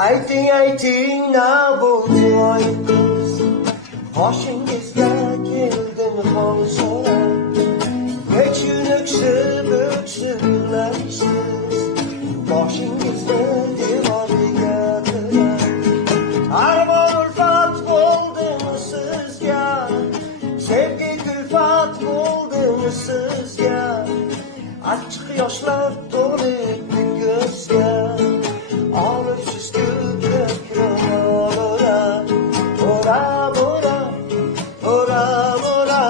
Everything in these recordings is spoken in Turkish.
Ayting na bo'ldi voy qiz, boshingizga keldim hol so'rab, nechun o'ksib-o'ksiblaysiz, boshingizni devoriga tirab. Armon ulfat bo'ldimi sizga, sevgi kulfat bo'ldimi sizga, achchiq yoshlar to'libdi ko'zga. Olibsiz-ku ko'kro'molora, ora, ora, ora, ora.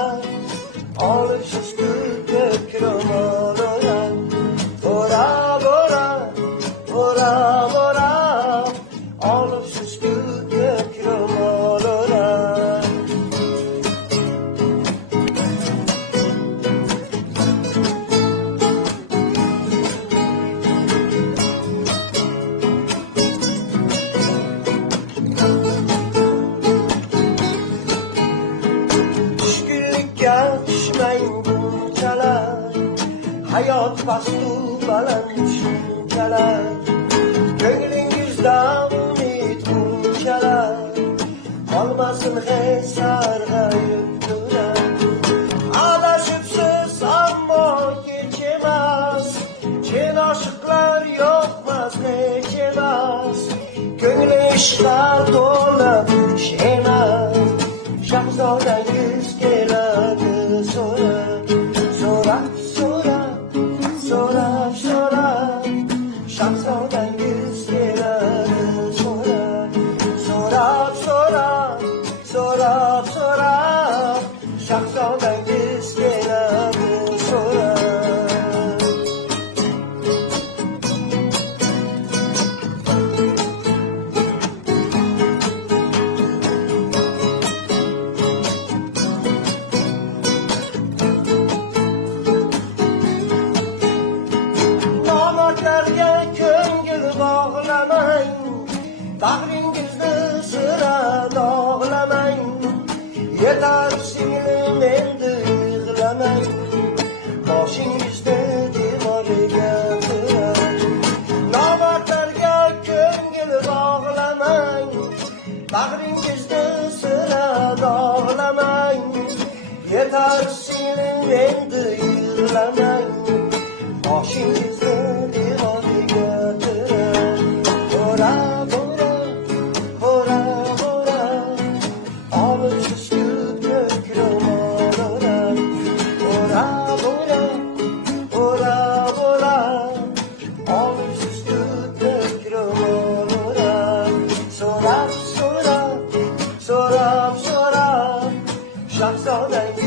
Olibsiz-ku ko'kro'molora, ora, ora, ora, ora. Olibsiz-ku ko'kro'molora. Tushmang bunchalar, hayot pastu baland shunchalar, ko'nglingizda umid bunchalar, qolmasin hech sarg'ayib turar. Adashibsiz ammo kech emas, chin oshiqlar yo'qmas hech emas, ko'ngli ishqa to'la kuch emas, shahzodangiz keladi so'rab, so'rab, so'rab, so'rab, so'rab. Shahzodangiz keladi so'rab, so'rab, so'rab, so'rab, so'rab. Shahzodangiz keladi so'rab. Nomardlarga ko'ngil bog'lamang, bag'ringizni sira dog'lamang. Yetar singlim endi yig'lamang, boshingizni devoriga tirab. Nomardlarga ko'ngil bog'lamang, bag'ringizni sira dog'lamang. Yetar singlim endi yig'lamang, boshingizni devoriga tirab. Ora, ora, ora, ora. Olibsiz-ku ko'kro'molora, ora, ora, ora, ora. Olibsiz-ku ko'kro'molora, so'rab, so'rab, so'rab, so'rab. Shahzodangiz